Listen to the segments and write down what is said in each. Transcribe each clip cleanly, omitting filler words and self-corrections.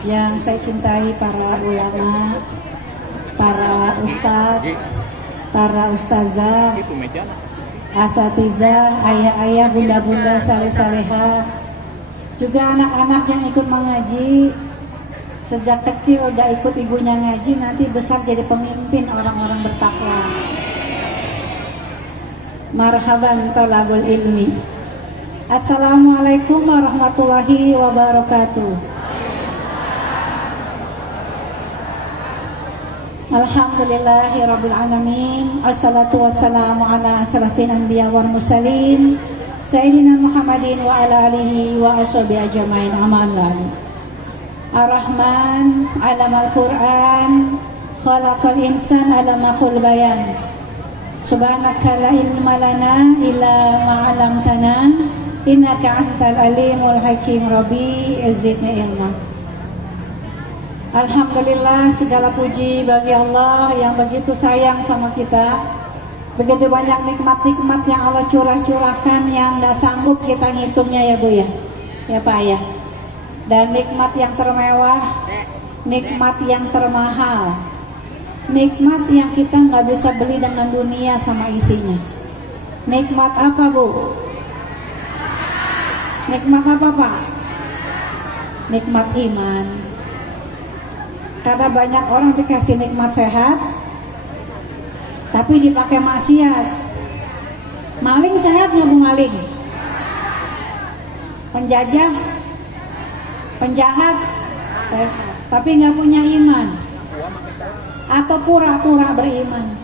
Yang saya cintai para ulama, para ustadz, para ustazah, asatizah, ayah-ayah, bunda-bunda, saleh-salehah, juga anak-anak yang ikut mengaji. Sejak kecil udah ikut ibunya ngaji, nanti besar jadi pemimpin orang-orang bertakwa. Marhaban thalabul ilmi. Assalamualaikum warahmatullahi wabarakatuh. Alhamdulillahirabbil alamin. Assalatu wassalamu ala asyrafil anbiya wal mursalin sayyidina Muhammadin wa ala alihi wa ashabihi ajmain. Aman. Ar-Rahman 'allamal Qur'an, khalaqal insana 'allamahul bayan. Subhanaka la ilma lana illa ma 'allamtana innaka antal alimul hakim. Rabbi zidni ilma. Alhamdulillah, segala puji bagi Allah yang begitu sayang sama kita. Begitu banyak nikmat-nikmat yang Allah curah-curahkan yang gak sanggup kita ngitungnya ya Bu ya. Ya Pak ya. Dan nikmat yang termewah, nikmat yang termahal, nikmat yang kita gak bisa beli dengan dunia sama isinya. Nikmat apa Bu? Nikmat apa Pak? Nikmat iman. Karena banyak orang dikasih nikmat sehat, tapi dipakai maksiat. Maling sehat nggak Bu maling? Penjajah, penjahat sehat, tapi nggak punya iman, atau pura-pura beriman.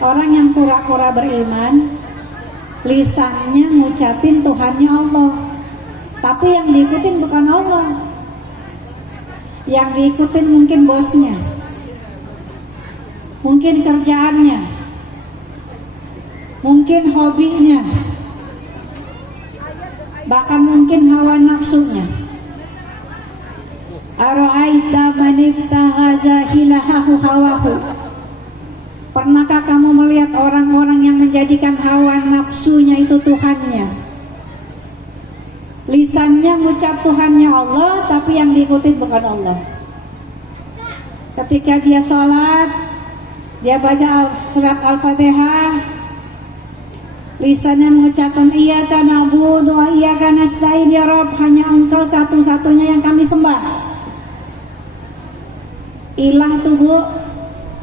Orang yang pura-pura beriman, lisannya ngucapin Tuhannya Allah, tapi yang diikutin bukan Allah. Yang diikutin mungkin bosnya, mungkin kerjaannya, mungkin hobinya, bahkan mungkin hawa nafsunya. Ara'aita man iftahaza hilahahu hawahu. Pernahkah kamu melihat orang-orang yang menjadikan hawa nafsunya itu Tuhannya? Lisannya mengucap Tuhannya Allah, tapi yang diikuti bukan Allah. Ketika dia sholat, dia baca surat Al-Fatihah, lisannya mengucapkan Iyyaka na'budu wa iyyaka nasta'in ya Rabb, hanya Engkau satu-satunya yang kami sembah. Ilah itu Bu,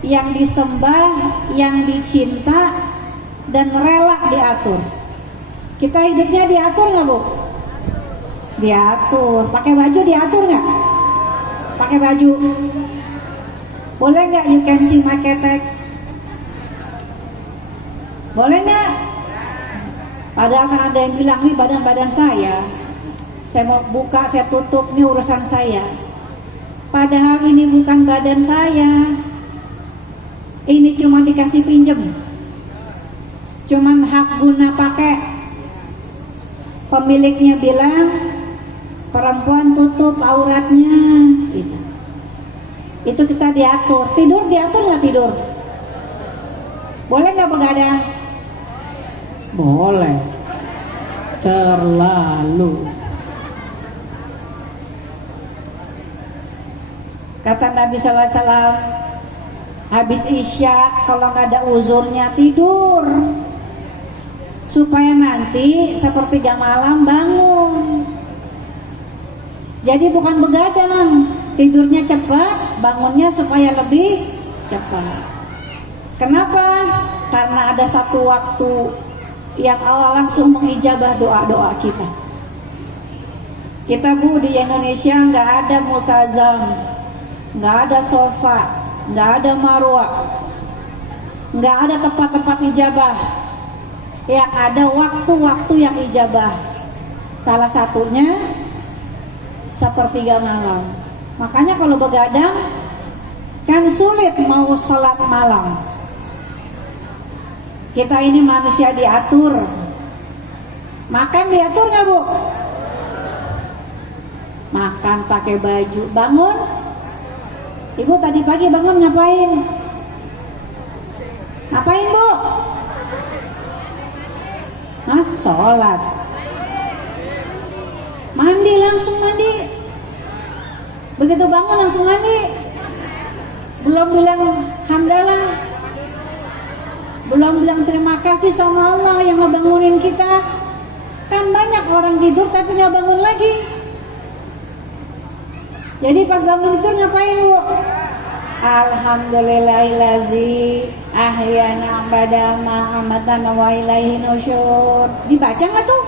yang disembah, yang dicinta, dan rela diatur. Kita hidupnya diatur nggak Bu? Diatur. Pakai baju diatur nggak? Pakai baju. Boleh nggak you can see my ketek? Boleh nggak? Padahal kan ada yang bilang nih badan-badan saya mau buka, saya tutup, ini urusan saya. Padahal ini bukan badan saya. Ini cuma dikasih pinjem, cuman hak guna pakai. Pemiliknya bilang perempuan tutup auratnya, gitu. Itu kita diatur. Tidur diatur nggak tidur? Boleh nggak begadang? Boleh. Terlalu. Kata Nabi SAW, habis isya kalau nggak ada uzurnya tidur, supaya nanti sepertiga malam bangun. Jadi bukan begadang, tidurnya cepat, bangunnya supaya lebih cepat. Kenapa? Karena ada satu waktu yang Allah langsung mengijabah doa-doa kita. Kita Bu di Indonesia nggak ada multazam, nggak ada sofa, nggak ada marwah, nggak ada tempat-tempat ijabah. Yang ada waktu-waktu yang ijabah. Salah satunya sepertiga malam. Makanya kalau begadang kan sulit mau sholat malam. Kita ini manusia diatur. Makan diatur nggak Bu? Makan pakai baju. Bangun. Ibu tadi pagi bangun ngapain? Ngapain Bu? Hah? Sholat. Mandi, langsung mandi. Begitu bangun langsung mandi. Belum bilang hamdalah. Belum bilang terima kasih sama Allah yang ngebangunin kita. Kan banyak orang tidur tapi nggak bangun lagi. Jadi pas bangun tidur ngapain Bu? Alhamdulillahillazi ahyana ba'da ma amatana wa ilaihi nusyur. Dibaca nggak tuh?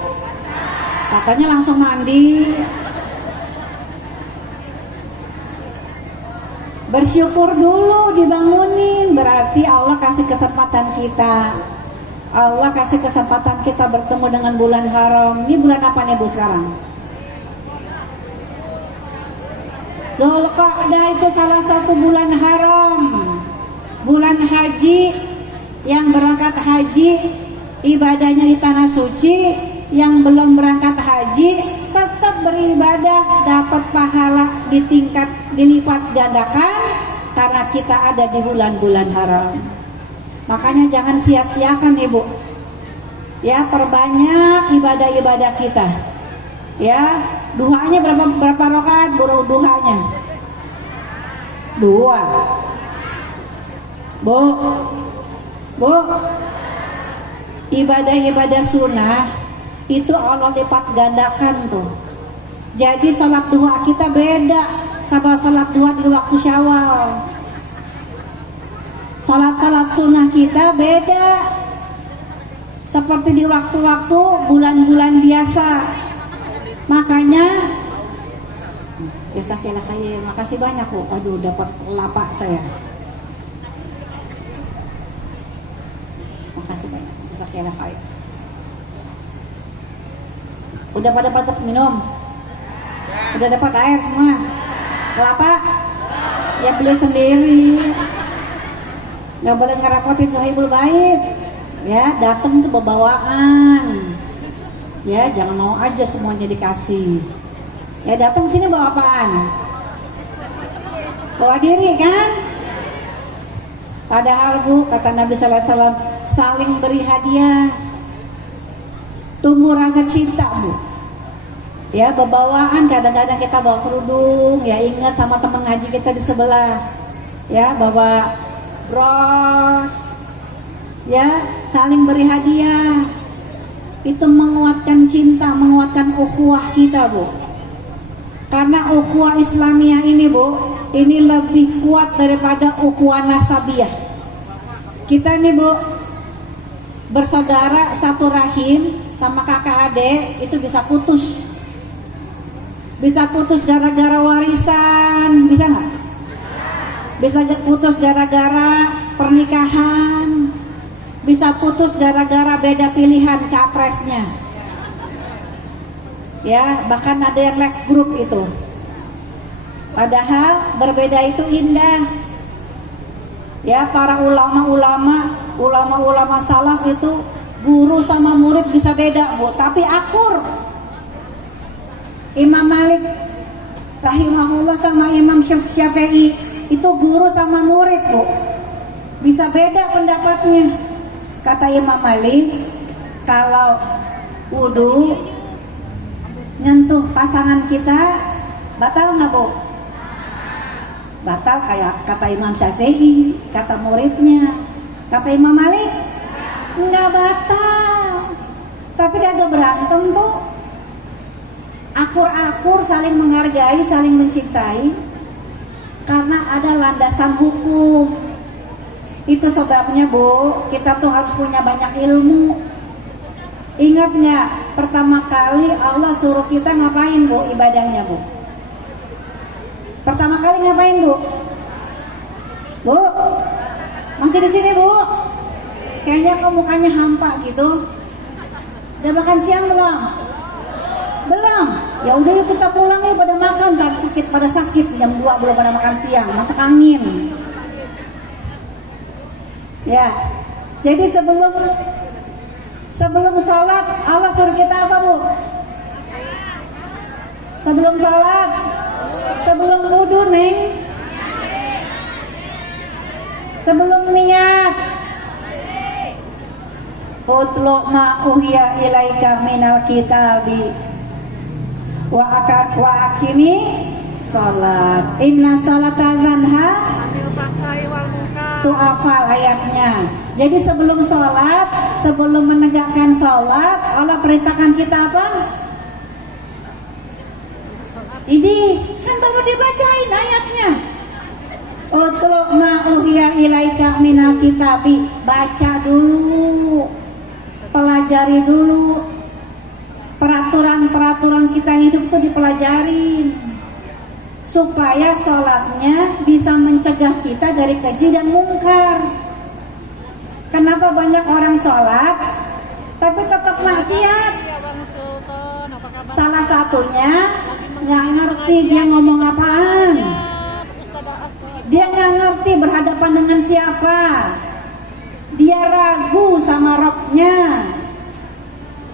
Katanya langsung mandi. Bersyukur dulu dibangunin, berarti Allah kasih kesempatan kita. Allah kasih kesempatan kita bertemu dengan bulan haram. Ini bulan apa nih Bu sekarang? Zulqa'dah itu salah satu bulan haram, bulan haji. Yang berangkat haji ibadahnya di tanah suci, yang belum berangkat haji tetap beribadah, dapat pahala dilipat gandakan karena kita ada di bulan-bulan haram. Makanya jangan sia-siakan Ibu. Ya, perbanyak ibadah-ibadah kita. Ya, duhanya berapa rakaat duhanya? 2. Bu, ibadah-ibadah sunnah itu Allah lipat gandakan tuh. Jadi sholat duha kita beda sama sholat duha di waktu Syawal. Sholat sunnah kita beda seperti di waktu-waktu bulan-bulan biasa. Makanya Jazakallah khair. Makasih banyak kok. Aduh, dapat lapak saya. Makasih banyak. Jazakallah khair. Udah pada minum? Udah dapat air semua? Kelapa? Ya beli sendiri. Gak boleh ngerepotin sahibul bait. Ya, datang tuh bawaan. Ya, jangan mau aja semuanya dikasih. Ya, datang sini bawa apaan? Bawa diri kan? Padahal Bu, kata Nabi sallallahu alaihi wasallam, saling beri hadiah. Tumbuh rasa cinta Bu. Ya, bawaan kadang-kadang kita bawa kerudung, ya ingat sama teman ngaji kita di sebelah. Ya, bawa bros. Ya, saling beri hadiah. Itu menguatkan cinta, menguatkan ukhuwah kita Bu. Karena ukhuwah Islamiyah ini Bu, ini lebih kuat daripada ukhuwah nasabiyah. Kita nih Bu, bersaudara satu rahim sama kakak adik itu bisa putus. Bisa putus gara-gara warisan, bisa nggak? Bisa putus gara-gara pernikahan. Bisa putus gara-gara beda pilihan capresnya. Ya, bahkan ada yang left group itu. Padahal berbeda itu indah. Ya, para ulama salaf itu guru sama murid bisa beda Bu, tapi akur. Imam Malik rahimahullah sama Imam Syafi'i itu guru sama murid Bu, bisa beda pendapatnya. Kata Imam Malik, kalau wudu nyentuh pasangan kita batal nggak Bu? Batal, kayak kata Imam Syafi'i, kata muridnya. Kata Imam Malik nggak batal, tapi kagak berantem tuh. Akur-akur, saling menghargai, saling mencintai, karena ada landasan hukum. Itu sebabnya Bu, kita tuh harus punya banyak ilmu. Ingat nggak, pertama kali Allah suruh kita ngapain Bu ibadahnya Bu? Pertama kali ngapain Bu? Bu, masih di sini Bu? Kayaknya kok mukanya hampa gitu. Udah makan siang belum? Belum. Ya udah yuk kita pulang yuk, pada makan, pada sakit jam 2 belum pada makan siang, masak angin. Ya, jadi sebelum sholat Allah suruh kita apa Bu? Sebelum sholat, sebelum wudu Neng, sebelum niat, utlu ma uhiya ilaika minal kitabi wa akimi sholat. Inna sholata tanha anil fahsya'i wal munkar. tuh hafal ayatnya. Jadi sebelum sholat, sebelum menegakkan sholat, Allah perintahkan kita apa? Ini kan baru dibacain ayatnya. Utlu ma uhiya ilaika minal kitabi. Baca dulu, pelajari dulu. Peraturan-peraturan kita hidup tuh dipelajarin supaya sholatnya bisa mencegah kita dari keji dan mungkar. Kenapa banyak orang sholat tapi tetap maksiat? Ya Bang Sultan, apa kabar? Salah satunya nggak ngerti dia ngomong apaan. Ustazah Astrid. Dia nggak ngerti berhadapan dengan siapa. Dia ragu sama Rabbnya.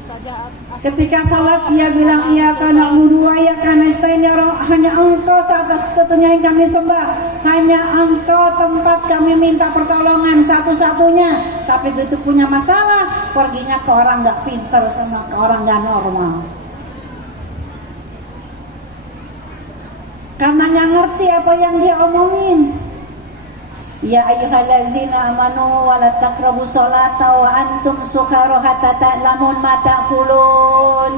Ustazah Astrid. Ketika salat dia bilang iya karena na'budu ya karena nasta'in, ya Allah, hanya Engkau satu-satunya yang kami sembah, hanya Engkau tempat kami minta pertolongan satu-satunya. Tapi itu punya masalah, perginya ke orang nggak pintar sama ke orang nggak normal. Karena nggak ngerti apa yang dia omongin. Ya ayyuhallazina amanu wa la taqrabu sholata wa antum sukara hatta ta'lamun ma ta'kulun.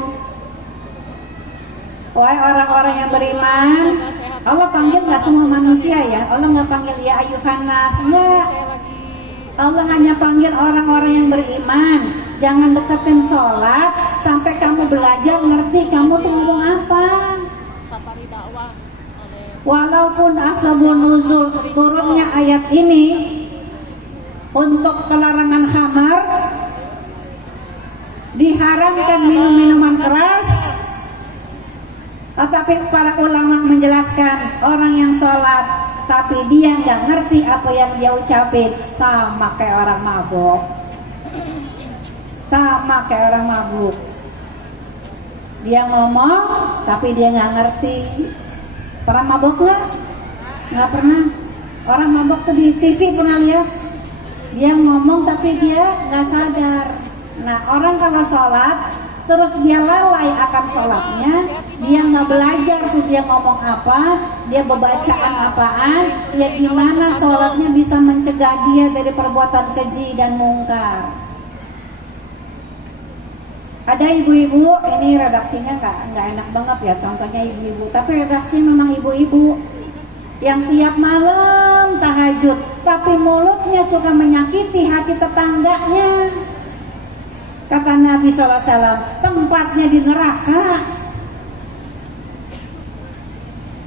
Wahai orang-orang yang beriman, Allah panggil nggak semua manusia ya. Allah nggak panggil ya ayyuhannas, enggak. Allah hanya panggil orang-orang yang beriman. Jangan deketin sholat sampai kamu belajar ngerti kamu tuh ngomong apa. Safari dakwah oleh Walaupun asbabun nuzul turunnya ayat ini untuk pelarangan khamar, diharamkan minum-minuman keras, tetapi para ulama menjelaskan orang yang sholat tapi dia nggak ngerti apa yang dia ucapin sama kayak orang mabuk, sama kayak orang mabuk. Dia ngomong tapi dia nggak ngerti. Pernah mabok nggak? Nggak pernah. Orang mabok tuh di TV pernah lihat. Dia ngomong tapi dia nggak sadar. Nah orang kalau sholat terus dia lalai akan sholatnya, dia nggak belajar tuh dia ngomong apa, dia bebacaan apaan, ya gimana sholatnya bisa mencegah dia dari perbuatan keji dan mungkar. Ada ibu-ibu, ini redaksinya nggak enak banget ya, contohnya ibu-ibu, tapi redaksi memang ibu-ibu yang tiap malam tahajud, tapi mulutnya suka menyakiti hati tetangganya. Kata Nabi SAW, tempatnya di neraka.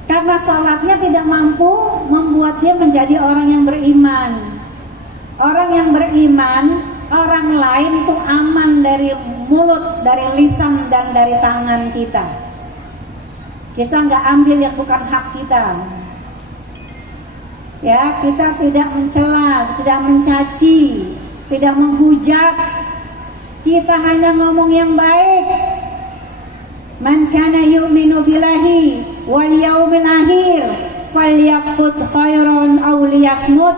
Karena sholatnya tidak mampu membuat dia menjadi orang yang beriman. Orang yang beriman, orang lain itu aman dari mulut, dari lisan, dan dari tangan kita. Kita nggak ambil yang bukan hak kita. Ya, kita tidak mencela, tidak mencaci, tidak menghujat. Kita hanya ngomong yang baik. Man kana yu'minu billahi wal yaumil akhir falyaqut khairan aw liyasmut.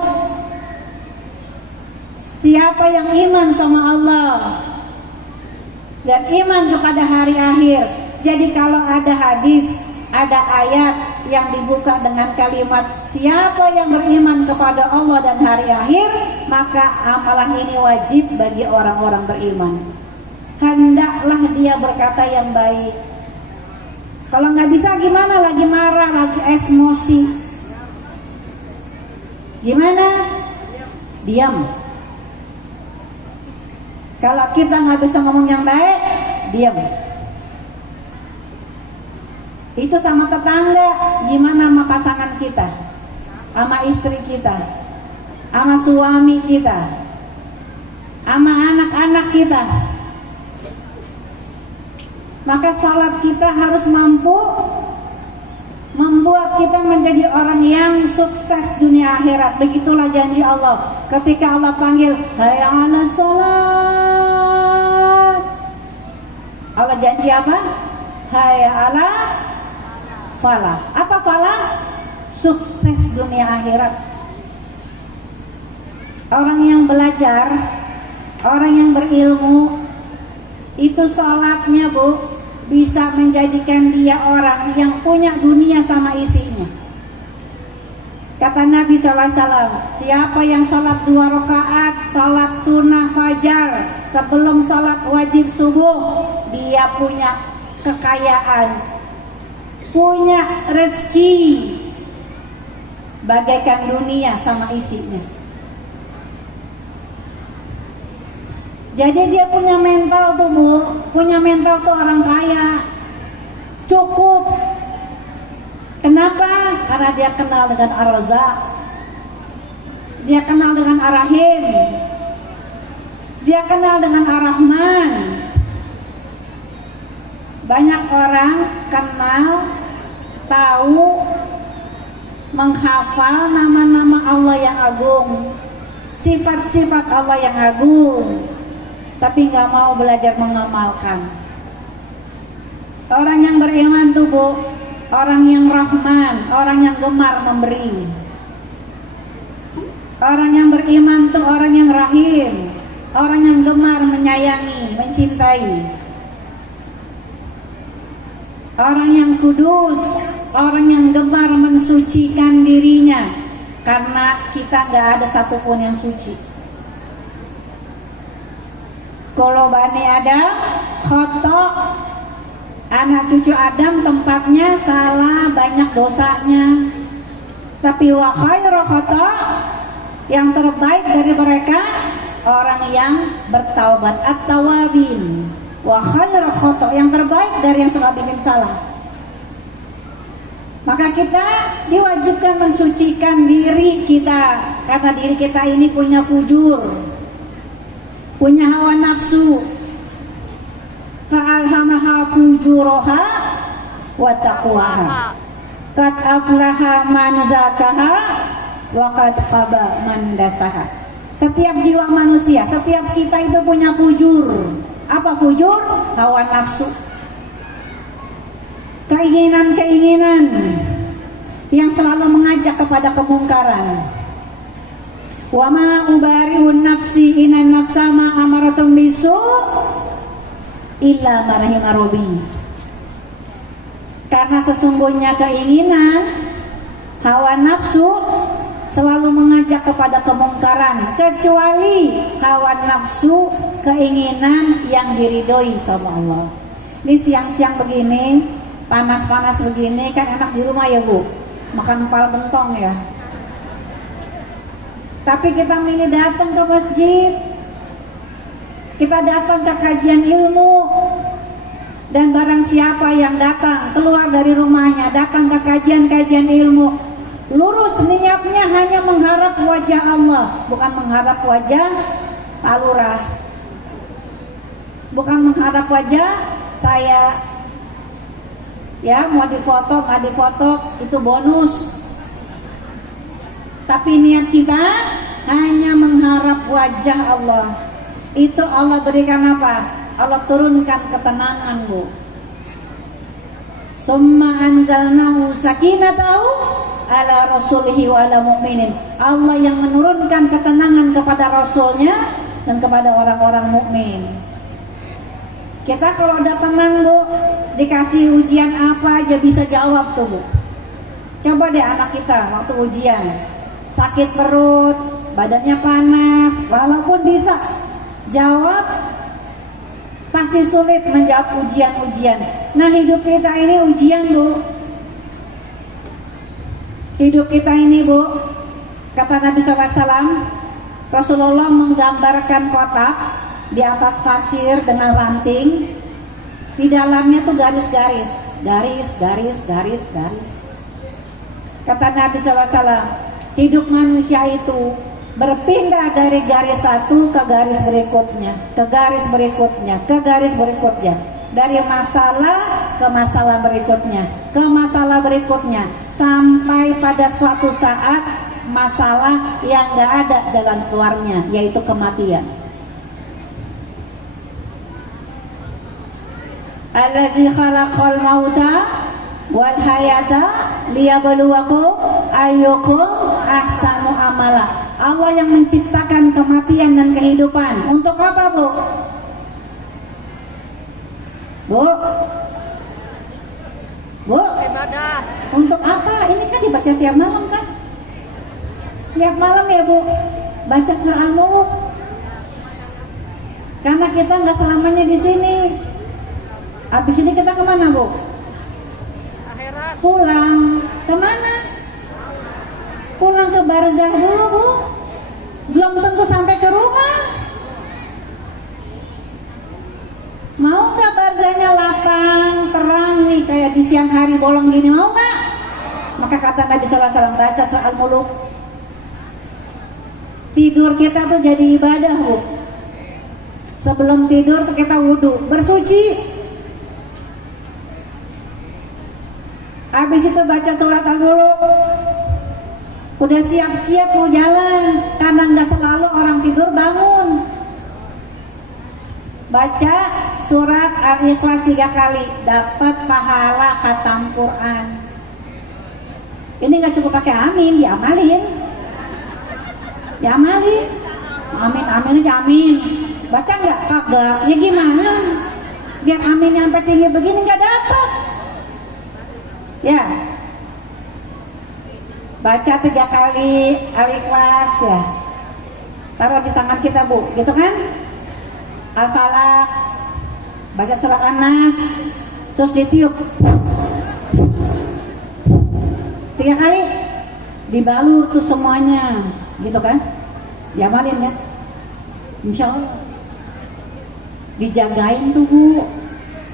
Siapa yang iman sama Allah dan iman kepada hari akhir. Jadi kalau ada hadis, ada ayat yang dibuka dengan kalimat siapa yang beriman kepada Allah dan hari akhir, maka amalan ini wajib bagi orang-orang beriman. Hendaklah dia berkata yang baik. Kalau nggak bisa gimana? Lagi marah, lagi emosi, gimana? Diam. Kalau kita nggak bisa ngomong yang baik, diam. Itu sama tetangga, gimana sama pasangan kita, sama istri kita, sama suami kita, sama anak-anak kita. Maka sholat kita harus mampu membuat kita menjadi orang yang sukses dunia akhirat. Begitulah janji Allah. Ketika Allah panggil, hayya 'alas sholat, Allah janji apa? Hayya 'ala falah. Apa falah? Sukses dunia akhirat. Orang yang belajar, orang yang berilmu, itu sholatnya bu, bisa menjadikan dia orang yang punya dunia sama isinya. Kata Nabi SAW, siapa yang sholat 2 rakaat, sholat sunnah fajar sebelum sholat wajib subuh, dia punya kekayaan, punya rezeki bagaikan dunia sama isinya. Jadi dia punya mental tuh Bu, punya mental tuh orang kaya, cukup. Kenapa? Karena dia kenal dengan Ar-Razzaq, dia kenal dengan Ar-Rahim, dia kenal dengan Ar-Rahman. Banyak orang kenal, tahu, menghafal nama-nama Allah yang agung, sifat-sifat Allah yang agung, tapi nggak mau belajar mengamalkan. Orang yang beriman tuh Bu, orang yang Rahman, orang yang gemar memberi. Orang yang beriman tuh orang yang Rahim, orang yang gemar menyayangi, mencintai. Orang yang kudus, orang yang gemar mensucikan dirinya, karena kita nggak ada satupun yang suci. Kalau Bani Adam khoto, anak cucu Adam tempatnya salah, banyak dosanya. Tapi wa khairu khoto, yang terbaik dari mereka orang yang bertaubat, at-tawabin. Wa khairu khoto, yang terbaik dari yang suka bikin salah. Maka kita diwajibkan mensucikan diri kita, karena diri kita ini punya fujur, punya hawa nafsu. Fa'alhamaha fujuraha wa taqwaha. Qad aflaha man zakaha wa qad khaba man dasaha. Setiap jiwa manusia, setiap kita itu punya fujur. Apa fujur? Hawa nafsu, keinginan-keinginan yang selalu mengajak kepada kemungkaran. Wa ma ubari'un nafsi inna nafsa ma amaratun bisu illa marahima rabbi. Karena sesungguhnya keinginan, hawa nafsu selalu mengajak kepada kemungkaran, kecuali hawa nafsu, keinginan yang diridhoi sama Allah. Ini siang-siang begini, panas-panas begini, kan enak di rumah ya Bu, makan empal gentong ya. Tapi kita milih datang ke masjid, kita datang ke kajian ilmu. Dan barang siapa yang datang, keluar dari rumahnya, datang ke kajian-kajian ilmu, lurus niatnya hanya mengharap wajah Allah, bukan mengharap wajah Pak Lurah, bukan mengharap wajah saya. Ya, mau difoto, nggak difoto, itu bonus. Tapi niat kita hanya mengharap wajah Allah. Itu Allah berikan apa? Allah turunkan ketenangan Bu. Summa anzalnahu sakinatahu ala rasulihi wa ala mu'minin. Allah yang menurunkan ketenangan kepada Rasulnya dan kepada orang-orang mukmin. Kita kalau udah tenang Bu, dikasih ujian apa aja bisa jawab tuh Bu. Coba deh anak kita waktu ujian, sakit perut, badannya panas, walaupun bisa jawab, pasti sulit menjawab ujian-ujian. Nah, hidup kita ini ujian Bu. Hidup kita ini Bu, kata Nabi SAW, Rasulullah menggambarkan kotak di atas pasir dengan ranting, di dalamnya tuh garis-garis, garis. Kata Nabi SAW, hidup manusia itu berpindah dari garis satu ke garis berikutnya, ke garis berikutnya, ke garis berikutnya, dari masalah ke masalah berikutnya, ke masalah berikutnya, sampai pada suatu saat masalah yang gak ada jalan keluarnya, yaitu kematian. Allazi khalaqal mauta wal hayata liyabluwakum ayyukum ahsanu amala. Allah yang menciptakan kematian dan kehidupan. Untuk apa Bu? Bu, ibadah. Untuk apa? Ini kan dibaca tiap malam kan? Tiap malam ya Bu, baca surah Al-Mulk. Karena kita nggak selamanya di sini. Habis ini kita kemana Bu? Akhirat. Pulang. Kemana? Pulang ke barzah dulu Bu. Belum tentu sampai ke rumah. Mau nggak barzahnya lapang, terang nih kayak di siang hari bolong gini, mau nggak? Maka kata Nabi SAW, baca surah Al-Mulk. Tidur kita tuh jadi ibadah Bu. Sebelum tidur tuh kita wudhu, bersuci. Habis itu baca surat Al-Mulk. Udah siap-siap mau jalan, karena nggak selalu orang tidur bangun. Baca surat Al-Ikhlas 3 kali, dapat pahala khatam Quran. Ini nggak cukup pakai amin, diamalin. Diamalin. Amin, amin aja amin. Baca nggak? Kagak. Ya gimana? Biar amin sampai tinggi begini nggak dapat. Ya. Baca 3 kali Al-Ikhlas ya. Taruh di tangan kita Bu, gitu kan? Al-Falaq, baca surat An-Nas, terus ditiup 3 kali, dibalur tuh semuanya, gitu kan? Diamalin ya, insya Allah. Dijagain tuh Bu,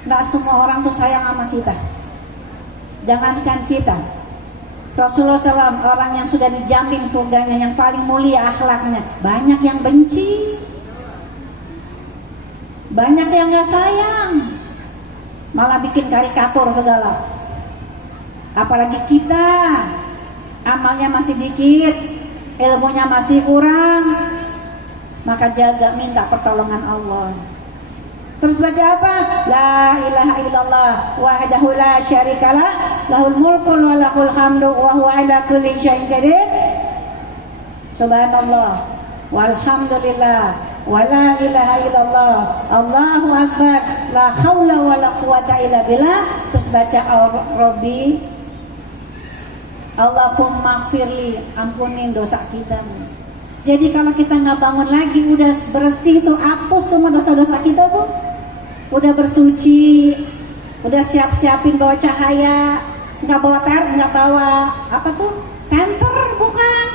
nggak semua orang tuh sayang sama kita. Jangankan kita, Rasulullah SAW, orang yang sudah dijamin surganya, yang paling mulia akhlaknya, banyak yang benci. Banyak yang gak sayang, malah bikin karikatur segala. Apalagi kita, amalnya masih dikit, ilmunya masih kurang, maka jaga, minta pertolongan Allah. Terus baca apa? La ilaha illallah wahdahu la syarikalah, lahul mulku wa lahul hamdu wa huwa ala kulli syai'in qadir. Subhanallah walhamdulillah wala ilaha illallah Allahu akbar la haula wala quwata illa billah. Terus baca Rabbi Allahumma gfirli, ampunin dosa kita. Jadi kalau kita nggak bangun lagi, udah bersih tuh, hapus semua dosa-dosa kita Bu. Udah bersuci, udah siap-siapin bawa cahaya, nggak bawa nggak bawa apa tuh senter, bukan.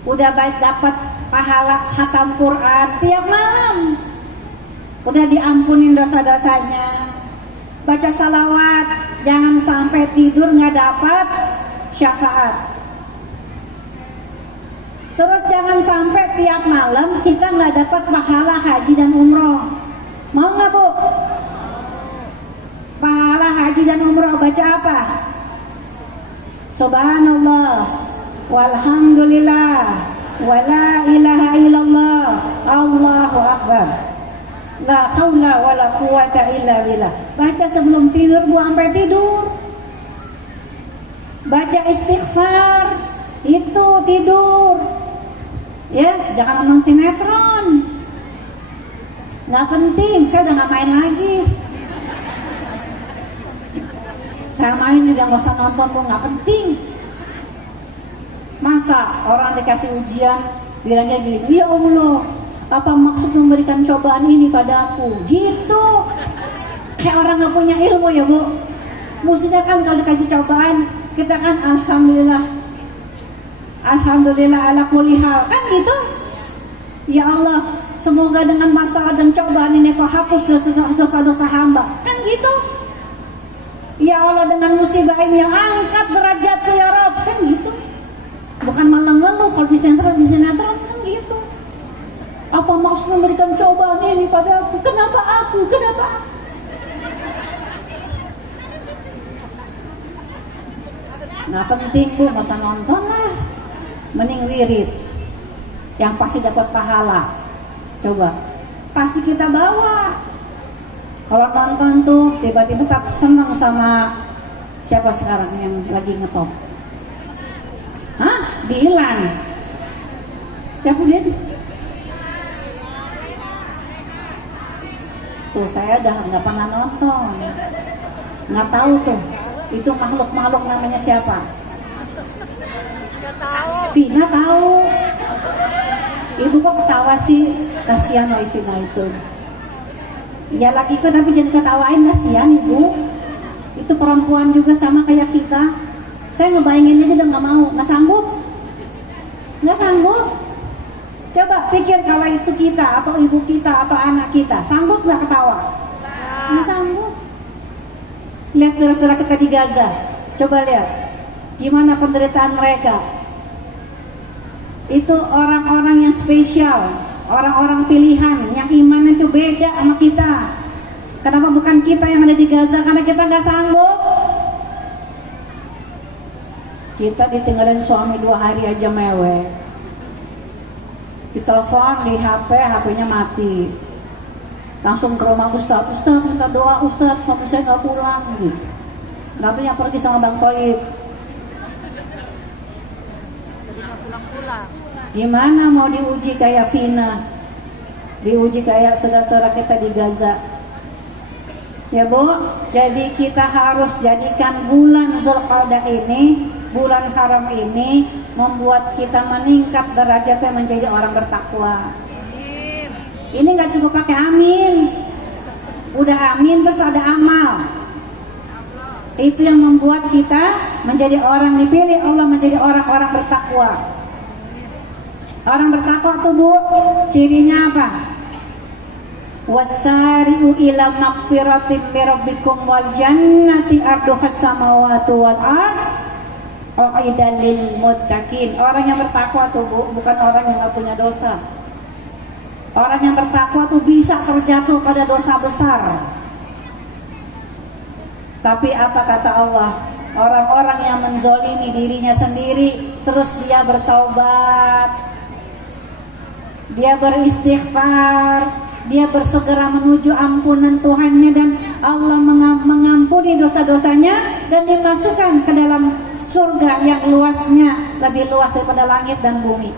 Udah baik dapat pahala khatam Quran tiap malam. Udah diampunin dosa-dosanya. Baca salawat, jangan sampai tidur nggak dapat syafaat. Terus jangan sampai tiap malam kita nggak dapat pahala haji dan umroh. Mau nggak Bu? Pahala haji dan umroh baca apa? Subhanallah walhamdulillah wala ilaha illallah Allahu akbar la haula wala quwata illa billah. Baca sebelum tidur Bu, sampai tidur. Baca istighfar, itu tidur. Ya, jangan nonton sinetron. Nggak penting, saya udah nggak main lagi. Saya main juga nggak usah nonton Bu, nggak penting. Masa orang dikasih ujian bilangnya gini, ya Allah, apa maksud memberikan cobaan ini padaku? Gitu. Kayak orang nggak punya ilmu ya Bu. Maksudnya kan kalau dikasih cobaan, kita kan alhamdulillah. Alhamdulillah ala kulli hal, kan gitu. Ya Allah, semoga dengan masalah dan cobaan ini Kau hapus dosa-dosa hamba, kan gitu. Ya Allah, dengan musibah ini yang angkat derajatku ya Rabb, kan gitu. Bukan malah ngeluh kalau di sinetron kan gitu. Apa maksud memberikan cobaan ini padaku? Kenapa aku? Kenapa? Nggak penting Bu, nggak usah nonton lah. Mending wirid yang pasti dapat pahala. Coba, pasti kita bawa. Kalau nonton tuh tiba-tiba tak senang sama siapa sekarang yang lagi ngetop? Hah? Dilan. Siapa dia? Tuh saya udah nggak pernah nonton. Nggak tahu tuh. Itu makhluk-makhluk namanya siapa? Nggak tahu. Vina tahu. Ibu kok ketawa sih? Kasihan loh Vina itu. Ya lagi kan, tapi jangan ketawain, kasihan ibu. Itu perempuan juga sama kayak kita. Saya ngebayangin aja udah nggak mau, nggak sanggup. Nggak sanggup. Coba pikir kalau itu kita atau ibu kita atau anak kita, sanggup nggak ketawa? Nggak sanggup. Lihat saudara-saudara kita di Gaza, coba lihat gimana penderitaan mereka. Itu orang-orang yang spesial, orang-orang pilihan yang imannya itu beda sama kita. Kenapa bukan kita yang ada di Gaza? Karena kita nggak sanggup. Kita ditinggalin suami 2 hari aja mewek. Ditelepon di HP, HP-nya mati. Langsung ke rumah Ustaz minta doa Ustaz, suami saya nggak pulang gitu. Nggak tahu yang pergi sama Bang Toib. Jadi nggak pulang-pulang. Gimana mau diuji kayak Vina, diuji kayak saudara-saudara kita di Gaza? Ya Bu, jadi kita harus jadikan bulan Zulqa'dah ini, bulan haram ini, membuat kita meningkat derajatnya menjadi orang bertakwa. Ini nggak cukup pakai amin, udah amin terus ada amal. Itu yang membuat kita menjadi orang dipilih Allah, menjadi orang-orang bertakwa. Orang bertakwa tuh Bu, cirinya apa? Wasari'u ila magfiratin min rabbikum wal jannati arduhas samawati wal ard u'idal lil muttaqin. Orang yang bertakwa tuh Bu, bukan orang yang nggak punya dosa. Orang yang bertakwa tuh bisa terjatuh pada dosa besar. Tapi apa kata Allah? Orang-orang yang menzolimi dirinya sendiri, terus dia bertaubat, dia beristighfar, dia bersegera menuju ampunan Tuhannya, dan Allah mengampuni dosa-dosanya dan dimasukkan ke dalam surga yang luasnya lebih luas daripada langit dan bumi.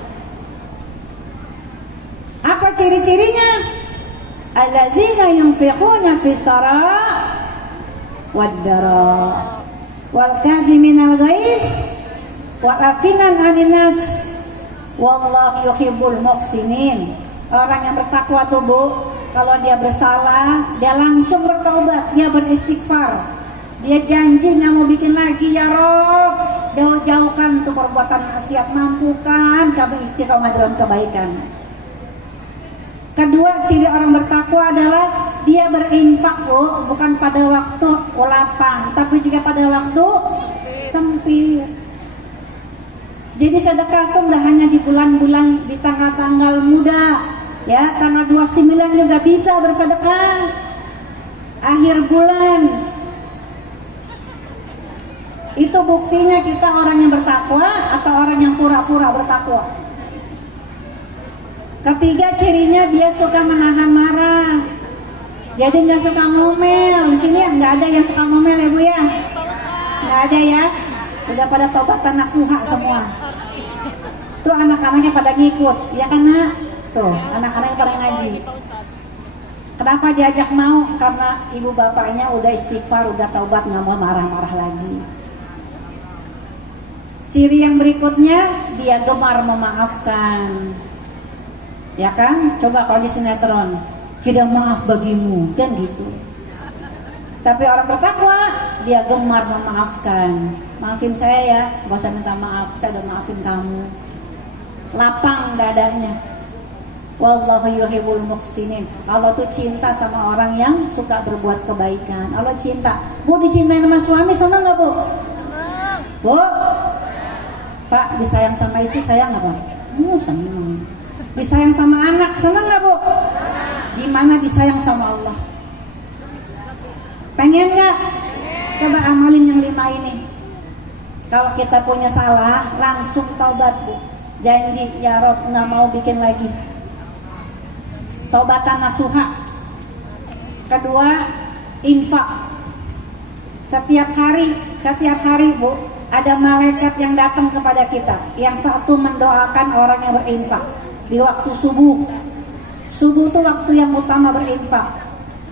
Apa ciri-cirinya? Allazina yunfiquna fis saraa wad dara wal kaziminal ghaiz wa afinan 'anil nas wallahu yuhibbul muhsinin. Orang yang bertakwa tuh Bu, kalau dia bersalah, dia langsung bertaubat, dia beristighfar, dia janji nggak mau bikin lagi. Ya Rob, jauh-jauhkan untuk perbuatan maksiat, mampukan kami istiqomah dalam kebaikan. Kedua, ciri orang bertakwa adalah dia berinfak Bu, bukan pada waktu lapang, tapi juga pada waktu sempit. Jadi sedekah tuh nggak hanya di bulan-bulan, di tanggal-tanggal muda, ya, tanggal 29 juga bisa bersedekah. Akhir bulan. Itu buktinya kita orang yang bertakwa atau orang yang pura-pura bertakwa. Ketiga, cirinya dia suka menahan marah. Jadi nggak suka ngomel. Di sini nggak ada yang suka ngomel ya Bu ya? Nggak ada ya? Udah pada taubatan nasuha semua. Tuh anak-anaknya pada ngikut, ya kan Nak? Tuh anak-anaknya pada ngaji. Kenapa diajak mau? Karena ibu bapaknya udah istighfar, udah taubat, nggak mau marah-marah lagi. Ciri yang berikutnya, dia gemar memaafkan. Ya kan? Coba kalau di sinetron, tidak maaf bagimu, kan gitu. Tapi orang bertakwa, dia gemar memaafkan. Maafin saya ya, gak usah minta maaf, saya udah maafin kamu. Lapang dadanya. Wallahu yuhibbul muhsinin. Allah tuh cinta sama orang yang suka berbuat kebaikan. Allah cinta. Bu, dicintai sama suami, senang gak Bu? Senang. Bu, Pak, disayang sama istri, sayang gak Pak? Senang. Disayang sama anak, senang gak Bu? Gimana disayang sama Allah? Pengen gak? Coba amalin yang 5 ini. Kalau kita punya salah, langsung taubat Bu. Janji, ya Rob gak mau bikin lagi. Taubatan nasuha. Kedua, infak. Setiap hari Bu, ada malaikat yang datang kepada kita. Yang satu mendoakan orang yang berinfak di waktu subuh. Subuh itu waktu yang utama berinfak.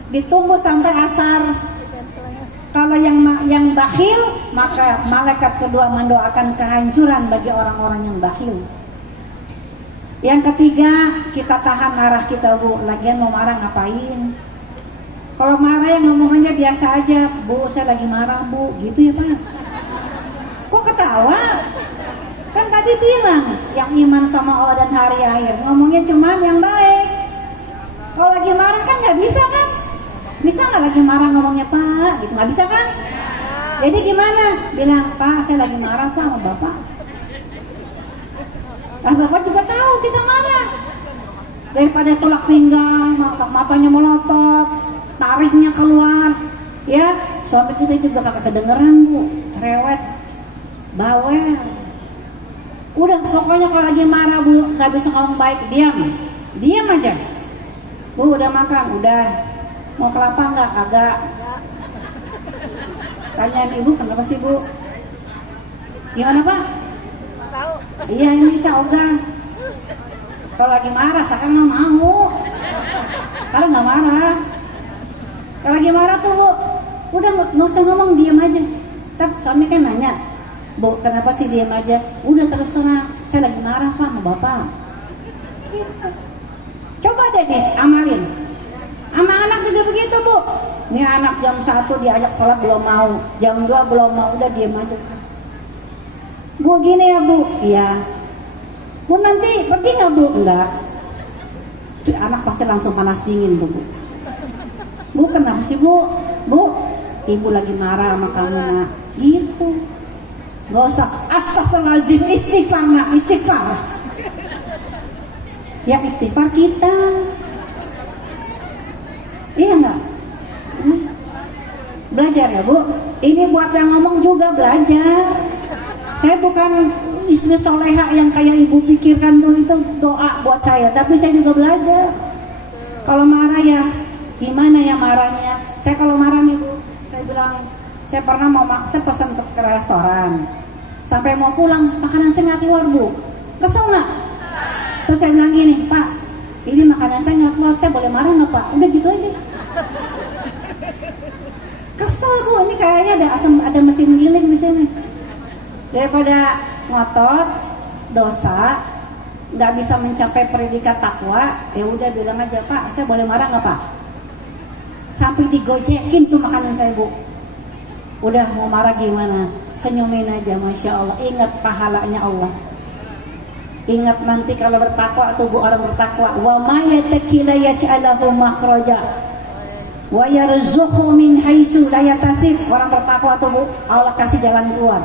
Ditunggu sampai asar. Kalau yang bakhil, maka malaikat kedua mendoakan kehancuran bagi orang-orang yang bakhil. Yang ketiga, kita tahan marah kita, Bu. Lagian mau marah ngapain? Kalau marah yang ngomongannya biasa aja, Bu, saya lagi marah, Bu. Gitu ya, Pak. Kok ketawa? Kan tadi bilang yang iman sama Allah dan hari akhir, ngomongnya cuma yang baik. Kalau lagi marah kan nggak bisa kan? Bisa nggak lagi marah ngomongnya Pak? Gitu nggak bisa kan? Jadi gimana? Bilang Pak, saya lagi marah Pak sama Bapak. Nah Bapak juga tahu kita marah. Daripada tolak pinggang, matanya melotot, tariknya keluar, ya suami kita juga kakak kedengeran Bu, cerewet, bawel. Udah pokoknya kalau lagi marah Bu, nggak bisa ngomong baik, diam aja. Bu udah makan, udah. Mau kelapa nggak? Kagak. Tanyain ibu kenapa sih Bu? Gimana Pak? Tahu. Iya ini bisa ogah. Kalau lagi marah sekarang nggak mau. Sekarang nggak marah. Kalau lagi marah tuh Bu, udah nggak usah ngomong, diam aja. Tapi suami kan nanya, Bu kenapa sih diam aja? Udah terus terang, saya lagi marah Pak sama Bapak. Gitu. Coba deh amalin. Sama anak juga begitu Bu. Nih anak jam 1 diajak sholat belum mau, jam 2 belum mau, udah diam aja. Bu gini ya Bu, iya. Bu nanti pergi nggak Bu? Enggak. Tuh, anak pasti langsung panas dingin Bu. Bu kenapa sih Bu? Bu, ibu lagi marah sama kamu nak. Gitu. Gak usah astagfirullahaladzim, istighfar nak, istighfar. Ya istighfar kita. Iya enggak? Belajar ya Bu. Ini buat yang ngomong juga belajar. Saya bukan istri soleha yang kayak ibu pikirkan tuh, itu doa buat saya. Tapi saya juga belajar. Kalau marah ya gimana ya marahnya. Saya kalau marah nih Bu, saya bilang saya pernah saya pesan ke restoran. Sampai mau pulang makanan saya nggak keluar Bu. Kesel nggak? Terus saya bilang gini, Pak, ini makanan saya nggak keluar, saya boleh marah nggak Pak? Udah gitu aja. Kesel Bu, ini kayaknya ada mesin giling di sini. Daripada ngotot, dosa, nggak bisa mencapai predikat takwa, ya udah bilang aja Pak, saya boleh marah nggak Pak? Sampai digojekin tuh makanan saya Bu. Udah mau marah gimana? Senyumin aja, masya Allah. Ingat pahalanya Allah. Ingat nanti kalau bertakwa tuh Bu, orang bertakwa, wa may yattaqilla yaj'alhu makhraja wa yarzuqhu min haitsu la yahtasib. Orang bertakwa tuh Bu, Allah kasih jalan keluar.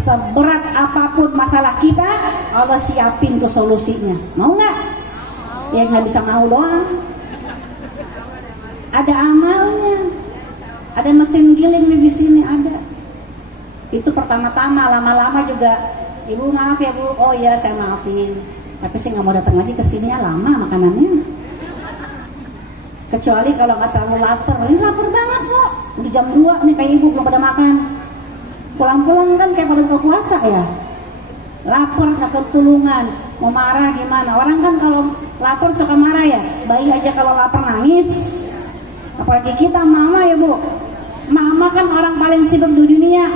Seberat apapun masalah kita, Allah siapin tuh solusinya. Mau nggak? Ya nggak bisa mau doang. Ada amalnya. Ada mesin giling nih di sini ada. Itu pertama-tama, lama-lama juga, Ibu maaf ya Bu. Oh iya saya maafin. Tapi saya nggak mau datang lagi ke sini ya, lama makanannya. Kecuali kalau nggak terlalu lapar. Ini lapar banget kok. Udah jam 2 nih kayak Ibu belum pada makan. Pulang-pulang kan kayak pada buka puasa ya. Lapar nggak ketulungan. Mau marah gimana? Orang kan kalau lapar suka marah ya. Bayi aja kalau lapar nangis. Apalagi kita mama ya Bu. Mama kan orang paling sibuk di dunia.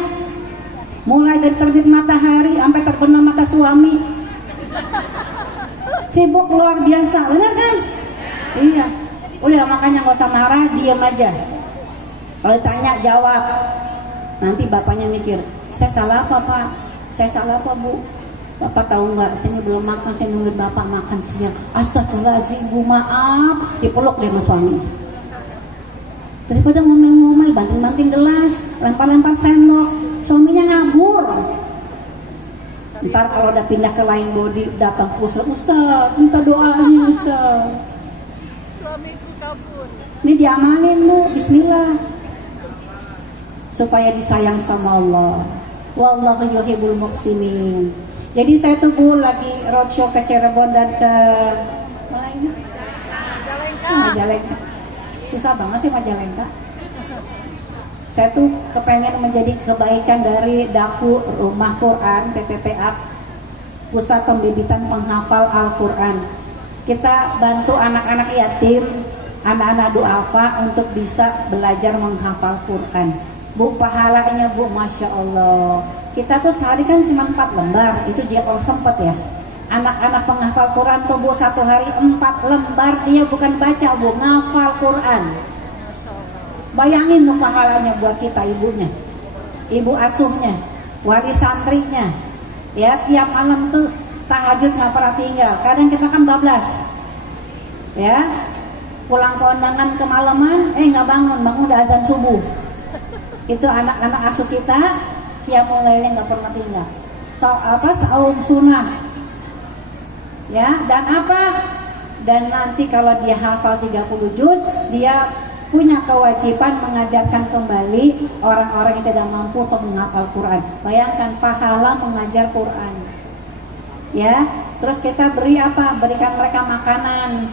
Mulai dari terbit matahari sampai terbenam mata suami. Sibuk luar biasa, benar kan? Iya. Udah makanya nggak usah marah, diam aja. Kalau ditanya jawab. Nanti bapaknya mikir, saya salah apa Pak? Saya salah apa Bu? Bapak tahu nggak? Saya belum makan, saya nungguin Bapak makan siang. Astagfirullahaladzim Bu, maaf. Dipeluk deh sama suami. Daripada ngomel-ngomel, banting-banting gelas, lempar-lempar sendok, suaminya ngabur. Ntar kalau udah pindah ke lain body, datang ke Ustaz, minta doanya Ustaz. Suamiku kabur. Ini diamalin Bu, bismillah. Supaya disayang sama Allah. Wallahu yuhibbul muhsinin. Jadi saya tuh Bu lagi roadshow ke Cirebon dan ke mana ini? Majalengka. Susah banget sih Majalengka. Saya tuh kepengen menjadi kebaikan dari Daku Rumah Quran PPPA, Pusat Pembibitan Penghafal Al-Quran. Kita bantu anak-anak yatim, anak-anak duafa untuk bisa belajar menghafal Quran. Bu, pahalanya Bu, Masya Allah. Kita tuh sehari kan cuma 4 lembar. Itu dia kalau sempet ya. Anak-anak penghafal Quran tuh Bu, satu hari 4 lembar. Dia bukan baca Bu, ngafal Quran. Bayangin tuh pahalanya buat kita, ibunya, ibu asuhnya, wali santrinya. Ya, tiap malam tuh tahajud nggak pernah tinggal. Kadang kita kan bablas, ya, pulang ke undangan kemalaman, nggak bangun udah azan subuh. Itu anak-anak asuh kita, qiyamul lailnya nggak pernah tinggal. Saum sunnah, ya, dan nanti kalau dia hafal 30 juz, dia punya kewajiban mengajarkan kembali orang-orang yang tidak mampu untuk menghafal Quran. Bayangkan pahala mengajar Quran. Ya, terus kita beri apa? Berikan mereka makanan.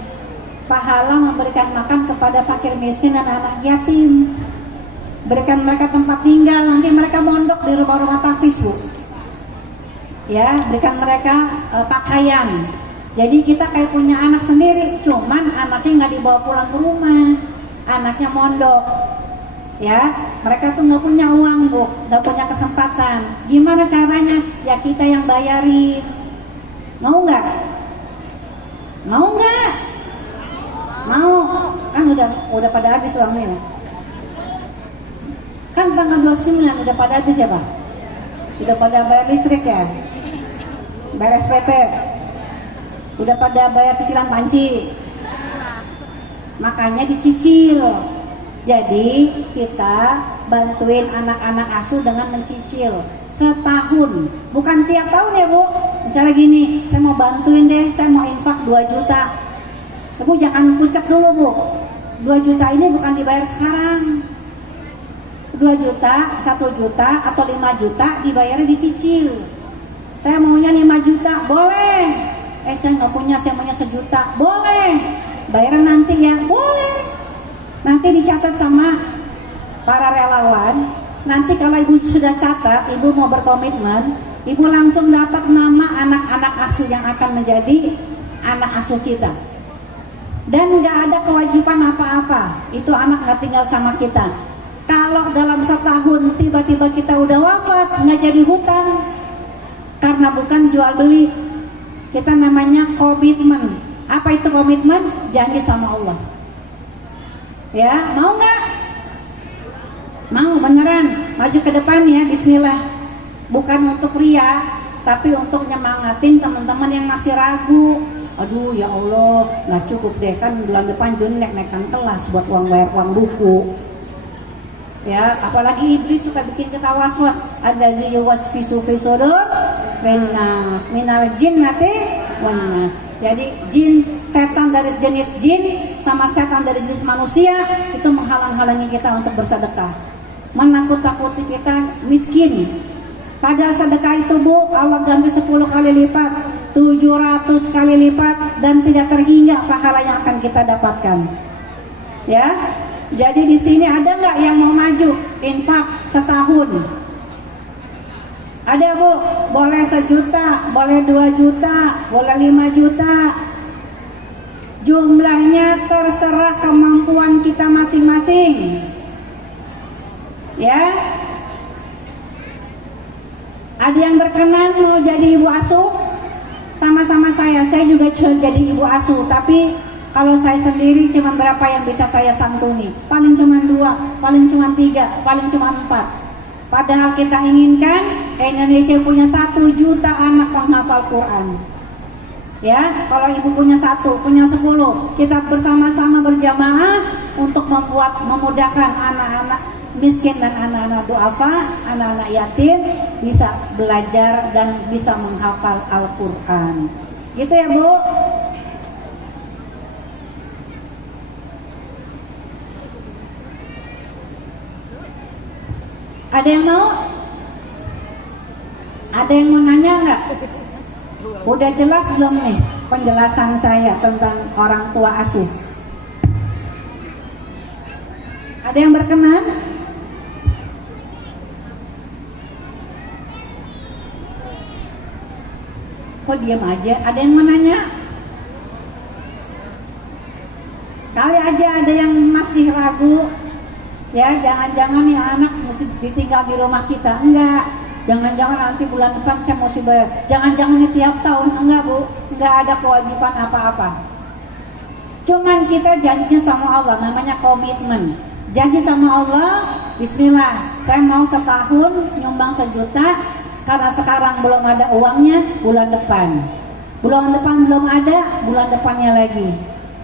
Pahala memberikan makan kepada fakir miskin dan anak yatim. Berikan mereka tempat tinggal, nanti mereka mondok di rumah-rumah tahfiz, Bu. Ya, berikan mereka pakaian. Jadi kita kayak punya anak sendiri, cuman anaknya nggak dibawa pulang ke rumah. Anaknya mondok, ya, mereka tuh nggak punya uang Bu, nggak punya kesempatan. Gimana caranya? Ya kita yang bayarin. Mau nggak? Mau nggak? Mau? Kan udah pada habis uangnya. Kan tanggal 29 udah pada habis ya Pak? Udah pada bayar listrik ya? Bayar SPP? Udah pada bayar cicilan panci? Makanya dicicil. Jadi kita bantuin anak-anak asuh dengan mencicil setahun, bukan tiap tahun ya Bu. Misalnya gini, saya mau bantuin deh, saya mau infak 2 juta. Ibu jangan pucat dulu Bu, 2 juta ini bukan dibayar sekarang. 2 juta, 1 juta atau 5 juta dibayarnya dicicil. Saya maunya 5 juta, boleh. Saya nggak punya, saya maunya 1 juta, boleh. Bayaran nanti ya, boleh. Nanti dicatat sama para relawan. Nanti kalau ibu sudah catat, ibu mau berkomitmen, ibu langsung dapat nama anak-anak asuh yang akan menjadi anak asuh kita. Dan nggak ada kewajiban apa-apa. Itu anak nggak tinggal sama kita. Kalau dalam setahun tiba-tiba kita udah wafat, nggak jadi hutang, karena bukan jual beli. Kita namanya komitmen. Apa itu komitmen? Janji sama Allah. Ya, mau nggak? Mau beneran? Maju ke depan ya, Bismillah. Bukan untuk ria, tapi untuk nyemangatin teman-teman yang masih ragu. Aduh ya Allah, nggak cukup deh, kan bulan depan Juni naikkan kelas buat bayar uang buku. Ya, apalagi iblis suka bikin kita was-was. Allazi yuwaswisu fi sudur minnas minal jinnati wan nas. Jadi jin, setan dari jenis jin sama setan dari jenis manusia itu menghalang-halangi kita untuk bersedekah, menakut-takuti kita miskin. Padahal sedekah itu Bu, Allah ganti 10 kali lipat, 700 kali lipat, dan tidak terhingga pahala yang akan kita dapatkan. Ya, jadi di sini ada nggak yang mau maju infak setahun? Ada Bu, boleh 1 juta, boleh 2 juta, boleh 5 juta. Jumlahnya terserah kemampuan kita masing-masing. Ya. Ada yang berkenan mau jadi ibu asuh? Sama-sama saya juga jadi ibu asuh. Tapi kalau saya sendiri cuma berapa yang bisa saya santuni? Paling cuma 2, paling cuma 3, paling cuma 4. Padahal kita inginkan Indonesia punya 1 juta anak penghafal Quran. Ya, kalau ibu punya 1, punya 10, kita bersama-sama berjamaah untuk memudahkan anak-anak miskin dan anak-anak duafa, anak-anak yatim bisa belajar dan bisa menghafal Al-Quran. Gitu ya Bu. Ada yang mau? Ada yang mau nanya nggak? Udah jelas belum nih penjelasan saya tentang orang tua asuh? Ada yang berkenan? Kok diam aja? Ada yang mau nanya? Kali aja ada yang masih ragu. Ya, jangan-jangan nih anak mesti ditinggal di rumah kita. Enggak. Jangan-jangan nanti bulan depan saya mesti bayar. Jangan-jangan nih tiap tahun. Enggak, Bu. Enggak ada kewajiban apa-apa. Cuman kita janji sama Allah, namanya komitmen. Janji sama Allah, bismillah, saya mau setahun nyumbang 1 juta. Karena sekarang belum ada uangnya, bulan depan. Bulan depan belum ada, bulan depannya lagi.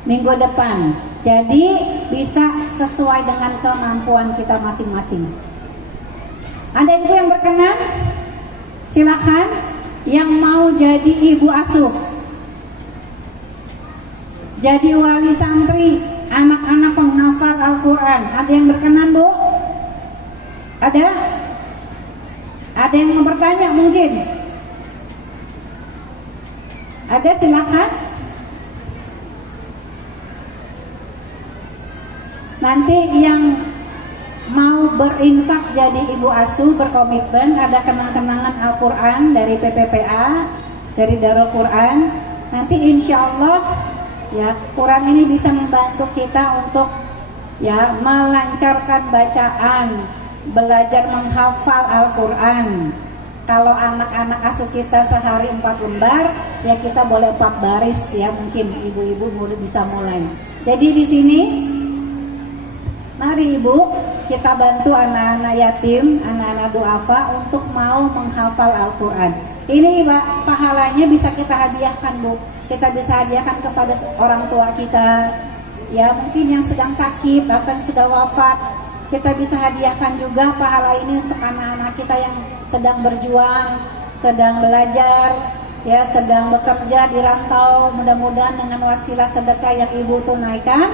Minggu depan. Jadi bisa sesuai dengan kemampuan kita masing-masing. Ada ibu yang berkenan? Silakan. Yang mau jadi ibu asuh, jadi wali santri, anak-anak penghafal Al-Quran. Ada yang berkenan, Bu? Ada? Ada yang mau bertanya mungkin? Ada, silakan. Nanti yang mau berinfak jadi ibu asuh berkomitmen, ada kenang-kenangan Al-Quran dari PPPA, dari Darul Quran. Nanti insya Allah ya, Quran ini bisa membantu kita untuk ya melancarkan bacaan, belajar menghafal Al-Quran. Kalau anak-anak asuh kita sehari 4 lembar, ya kita boleh 4 baris ya, mungkin ibu-ibu bisa mulai. Jadi di sini mari ibu, kita bantu anak-anak yatim, anak-anak duafa untuk mau menghafal Al-Quran. Ini pahalanya bisa kita hadiahkan, Bu. Kita bisa hadiahkan kepada orang tua kita, ya mungkin yang sedang sakit atau yang sudah wafat. Kita bisa hadiahkan juga pahala ini untuk anak-anak kita yang sedang berjuang, sedang belajar, ya sedang bekerja di rantau. Mudah-mudahan dengan wasilah sedekah yang ibu tunaikan,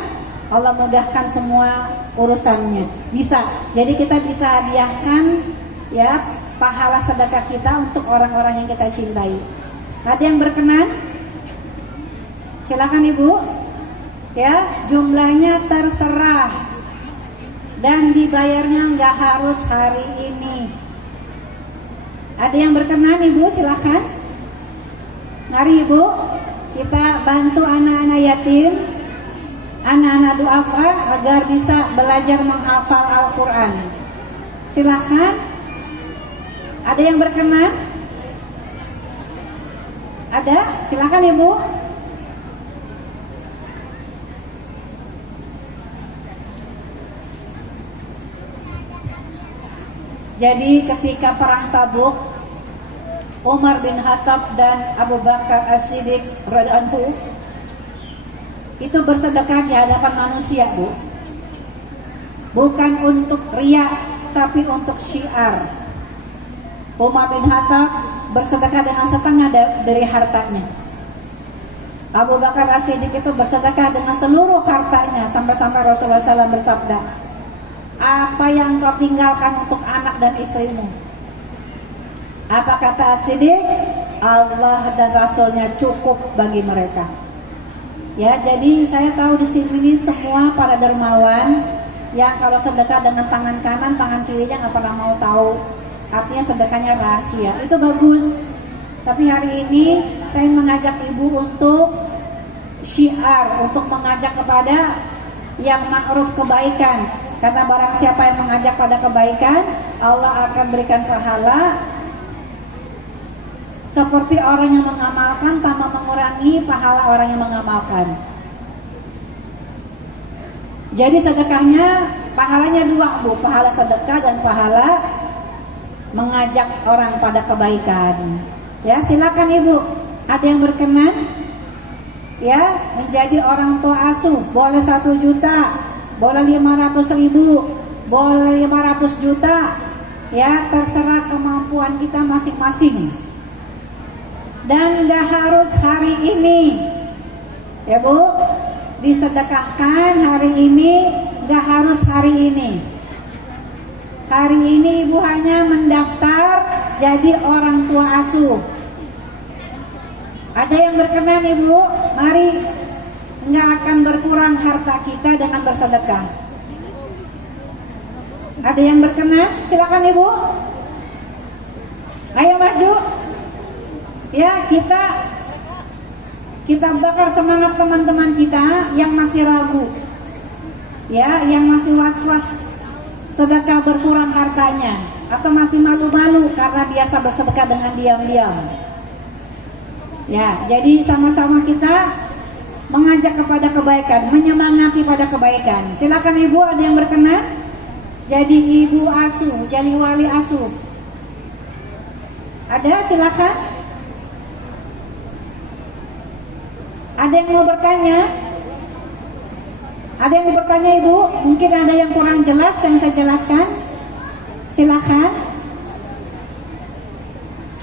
Allah mudahkan semua urusannya. Bisa. Jadi kita bisa hadiahkan ya pahala sedekah kita untuk orang-orang yang kita cintai. Ada yang berkenan? Silakan ibu. Ya, jumlahnya terserah dan dibayarnya nggak harus hari ini. Ada yang berkenan ibu? Silakan. Mari ibu, kita bantu anak-anak yatim, anak-anak duafa agar bisa belajar menghafal Al-Quran. Silakan. Ada yang berkenan? Ada? Silakan ibu. Jadi ketika perang Tabuk, Umar bin Khattab dan Abu Bakar As-Siddiq radhiyallahu anhu itu bersedekah di hadapan manusia, Bu. Bukan untuk riya, tapi untuk syiar. Umar bin Khattab bersedekah dengan setengah dari hartanya. Abu Bakar As-Siddiq itu bersedekah dengan seluruh hartanya, sampai-sampai Rasulullah SAW bersabda, apa yang kau tinggalkan untuk anak dan istrimu? Apa kata As-Siddiq? Allah dan Rasulnya cukup bagi mereka. Ya, jadi saya tahu di sini semua para dermawan yang kalau sedekah dengan tangan kanan, tangan kirinya nggak pernah mau tahu. Artinya sedekahnya rahasia. Itu bagus. Tapi hari ini saya mengajak ibu untuk syiar, untuk mengajak kepada yang ma'ruf kebaikan. Karena barang siapa yang mengajak pada kebaikan, Allah akan berikan pahala seperti orang yang mengamalkan tanpa mengurangi pahala orang yang mengamalkan. Jadi sedekahnya pahalanya 2, Bu, pahala sedekah dan pahala mengajak orang pada kebaikan. Ya, silakan ibu. Ada yang berkenan? Ya, menjadi orang tua asuh, boleh 1 juta, boleh 500.000, boleh 500 juta. Ya, terserah kemampuan kita masing-masing. Dan gak harus hari ini, ya Bu, disedekahkan hari ini, gak harus hari ini. Hari ini ibu hanya mendaftar jadi orang tua asuh. Ada yang berkenan ibu? Mari, gak akan berkurang harta kita dengan bersedekah. Ada yang berkenan? Silakan ibu. Ayo maju. Ya, kita bakar semangat teman-teman kita yang masih ragu, ya, yang masih was-was sedekah berkurang hartanya, atau masih malu-malu karena biasa bersedekah dengan diam-diam. Ya, jadi sama-sama kita mengajak kepada kebaikan, menyemangati pada kebaikan. Silakan ibu, ada yang berkenan jadi ibu asuh, jadi wali asuh? Ada, silakan. Ada yang mau bertanya? Ada yang mau bertanya ibu? Mungkin ada yang kurang jelas yang saya jelaskan. Silakan.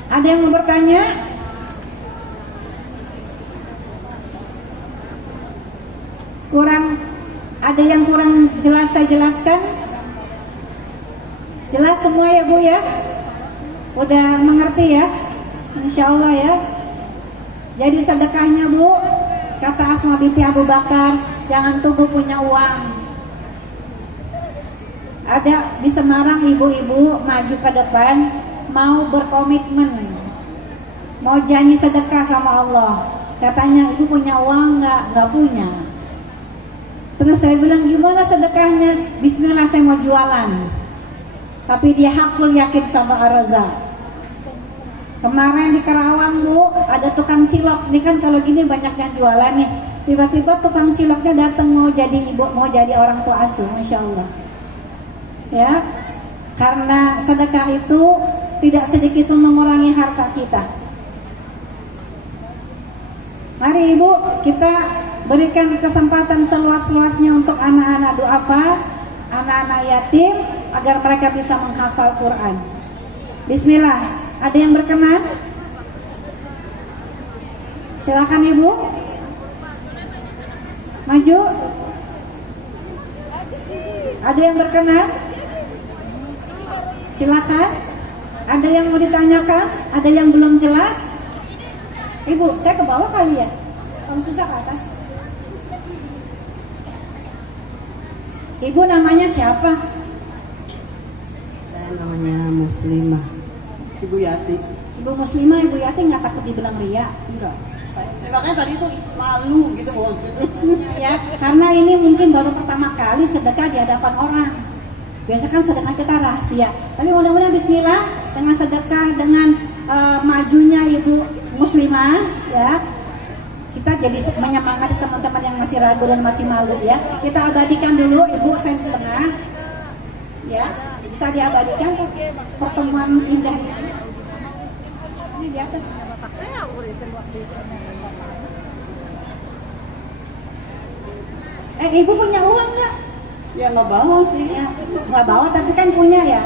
Ada yang mau bertanya? Ada yang kurang jelas saya jelaskan? Jelas semua ya bu ya? Udah mengerti ya? Insya Allah ya. Jadi sedekahnya bu, kata Asma binti Abu Bakar, jangan tunggu punya uang. Ada di Semarang ibu-ibu maju ke depan, mau berkomitmen, mau janji sedekah sama Allah. Saya tanya, ibu punya uang nggak? Nggak punya. Terus saya bilang, gimana sedekahnya? Bismillah, saya mau jualan. Tapi dia hakul yakin sama Ar-Razzaq. Kemarin di Karawang bu, ada tukang cilok. Ini kan kalau gini banyak yang jualan nih. Tiba-tiba tukang ciloknya datang mau jadi ibu, mau jadi orang tua asuh, masya Allah. Ya, karena sedekah itu tidak sedikit pun mengurangi harta kita. Mari ibu, kita berikan kesempatan seluas-luasnya untuk anak-anak duafa, anak-anak yatim, agar mereka bisa menghafal Quran. Bismillah, ada yang berkenan? Silakan ibu, maju. Ada yang berkenan? Silakan. Ada yang mau ditanyakan? Ada yang belum jelas? Ibu, saya ke bawah kali ya? Kamu susah ke atas. Ibu namanya siapa? Saya namanya Muslimah. Ibu Yati. Ibu Muslimah, Ibu Yati nggak takut dibilang ria? Enggak. Makanya tadi itu malu gitu maksudnya. Ya, karena ini mungkin baru pertama kali sedekah di hadapan orang. Biasa kan sedekah kita rahasia. Tapi mudah-mudahan Bismillah dengan sedekah, dengan majunya Ibu Muslimah, ya, kita jadi menyemangati teman-teman yang masih ragu dan masih malu ya. Kita abadikan dulu Ibu, saya di setengah. Ya, bisa diabadikan pertemuan indah ini. Ini di atas. Ibu punya uang nggak? Ya nggak bawa sih. Ya, nggak bawa tapi kan punya ya.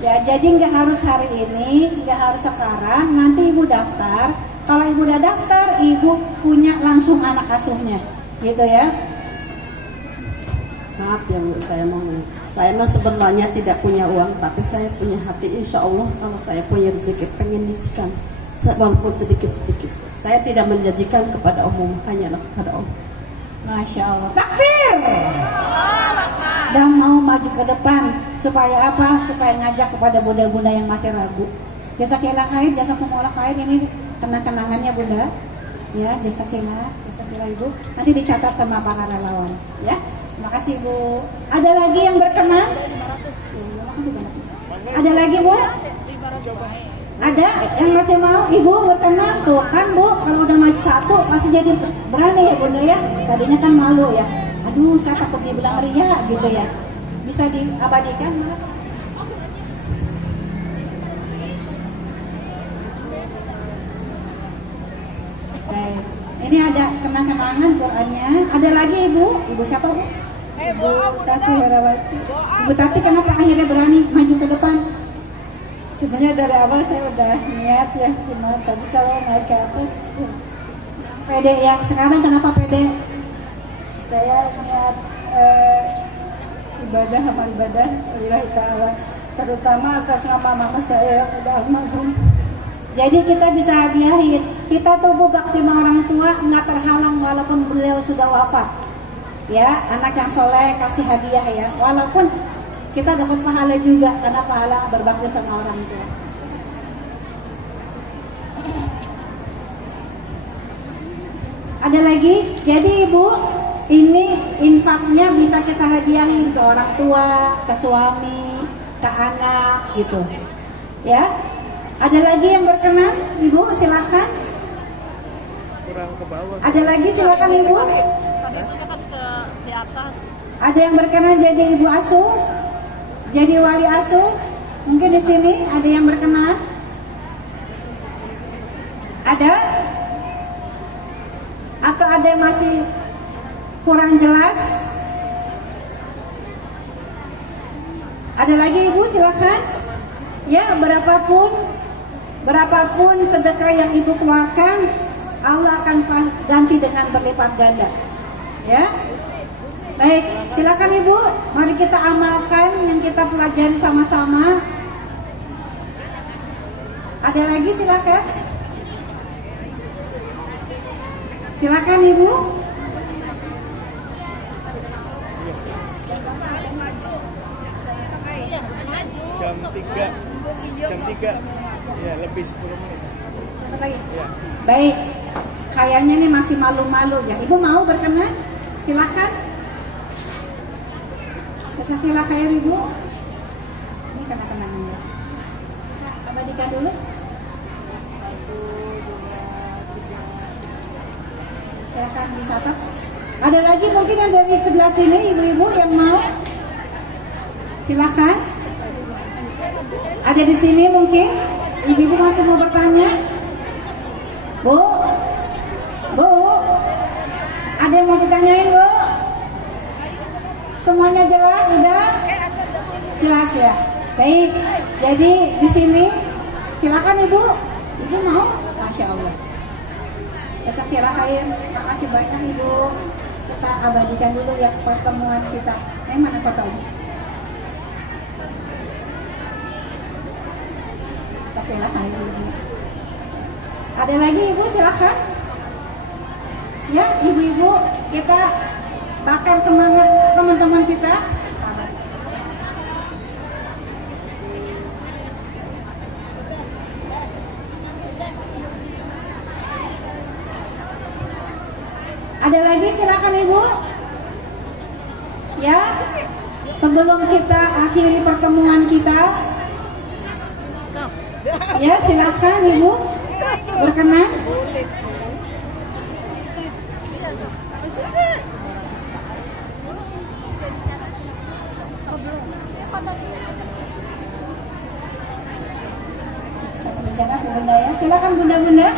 Ya, jadi nggak harus hari ini, nggak harus sekarang. Nanti ibu daftar. Kalau ibu udah daftar, ibu punya langsung anak asuhnya, gitu ya. Maaf ya Bu, saya mah sebenarnya tidak punya uang, tapi saya punya hati. Insya Allah kalau saya punya rezeki pengen diskan walaupun sedikit-sedikit. Saya tidak menjanjikan kepada umum, hanyalah kepada Allah. Masya Allah. Takbir. Dan mau maju ke depan supaya apa? Supaya ngajak kepada bunda-bunda yang masih ragu. Jasa kela khair, jasa pengolah khair, ini kenang-kenangannya bunda. Ya, jasa kela ibu. Nanti dicatat sama para relawan. Ya, terima kasih bu. Ada lagi yang berkenan? Ada lagi bu? Ada yang masih mau ibu berkenan? Tuh kan bu, kalau udah maju satu masih jadi berani ya bunda ya. Tadinya kan malu ya. Aduh, saya takut dibilang ria gitu ya. Bisa diabadikan? Baik. Ini ada kenang-kenangan Qurannya. Ada lagi ibu? Ibu siapa bu? Ibu Tati Herawati. Ibu Tati kenapa akhirnya berani maju ke depan? Sebenarnya dari awal saya udah niat ya, cuma tapi kalau naik ke atas Pede ya. Sekarang kenapa pede? saya niat ibadah amal ibadah lillahi ta'ala, terutama atas nama mama saya yang udah almarhum. Jadi kita bisa hadiahin. Kita tubuh bakti sama orang tua nggak terhalang walaupun beliau sudah wafat. Ya, anak yang soleh kasih hadiah ya. Walaupun kita dapat pahala juga karena pahala berbakti sama orang tua. Ada lagi? Jadi ibu, Ini infaknya bisa kita hadiahin ke orang tua, ke suami, ke anak gitu. Ya. Ada lagi yang berkenan? Ibu silakan. Kurang ke bawah. Ada lagi silakan Ibu. Ada yang berkenan jadi ibu asuh? Jadi wali asuh? Mungkin di sini ada yang berkenan? Ada? Atau ada yang masih kurang jelas? Ada lagi Ibu silakan. Ya, berapapun sedekah yang Ibu keluarkan, Allah akan ganti dengan berlipat ganda. Ya. Baik, silakan Ibu. Mari kita amalkan yang kita pelajari sama-sama. Ada lagi silakan. Silakan Ibu. Jam 3. Ya, lebih 10 menit. Lagi. Ya. Baik. Kayaknya nih masih malu-malu ya. Ibu mau berkenan? Silakan. Jazakallah khair Ibu. Ini kenang-kenangannya. Abadikan dulu. Silakan dicatat. Ada lagi mungkin yang dari sebelah sini ibu-ibu yang mau? Silakan. Ada di sini mungkin ibu-ibu masih mau bertanya? Bu, ada yang mau ditanyain Bu? Semuanya jelas sudah? Jelas ya. Baik. Jadi di sini silakan Ibu. Ibu mau? Masya Allah. Jazakallah khair. Terima kasih banyak Ibu. Kita abadikan dulu ya pertemuan kita. Mana fotonya? Jazakallah khair. Ada lagi Ibu silakan. Ya ibu-ibu kita bakar semangat teman-teman kita. Ada lagi silakan Ibu. Ya, sebelum kita akhiri pertemuan kita, ya silakan Ibu berkenan. Satu bicara Bunda ya, silakan Bunda-bunda.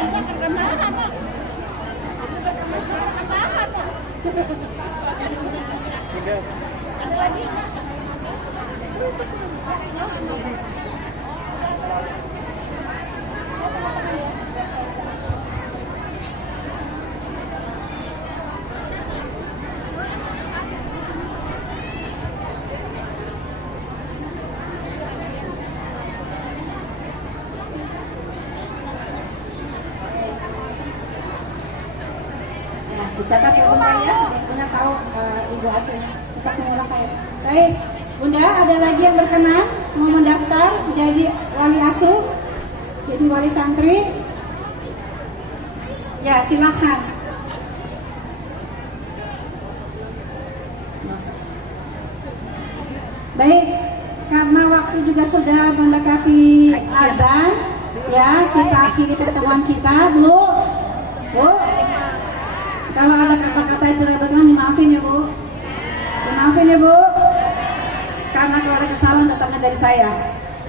Dicatat ya Bunda ya, Bunda tahu ibu asuhnya. Jazakumullah khair. Baik, Bunda ada lagi yang berkenan mau mendaftar jadi wali asuh, jadi wali santri? Ya silakan. Baik, karena waktu juga sudah mendekati azan, ya kita akhiri pertemuan kita, Bu. Kalau ada kata-kata yang tidak berkenan dimaafin ya Bu. Dimaafin ya Bu. Karena kalau ada kesalahan datangnya dari saya.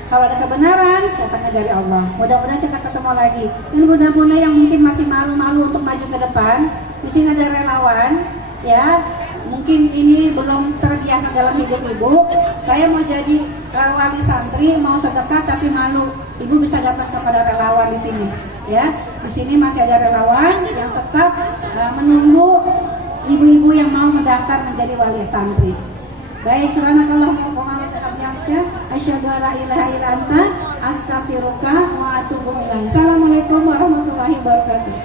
Kalau ada kebenaran datangnya dari Allah. Mudah-mudahan kita ketemu lagi. Ini bunda-bunda yang mungkin masih malu-malu untuk maju ke depan. Di sini ada relawan, ya. Mungkin ini belum terbiasa dalam hidup Ibu. Saya mau jadi wali santri, mau sedekah tapi malu. Ibu bisa datang kepada relawan di sini. Ya, di sini masih ada relawan yang tetap menunggu ibu-ibu yang mau mendaftar menjadi wali santri. Baik, subhanakallahumma wa bihamdika asyhadu an la ilaha illa anta astaghfiruka wa atubu ilaik. Assalamualaikum warahmatullahi wabarakatuh.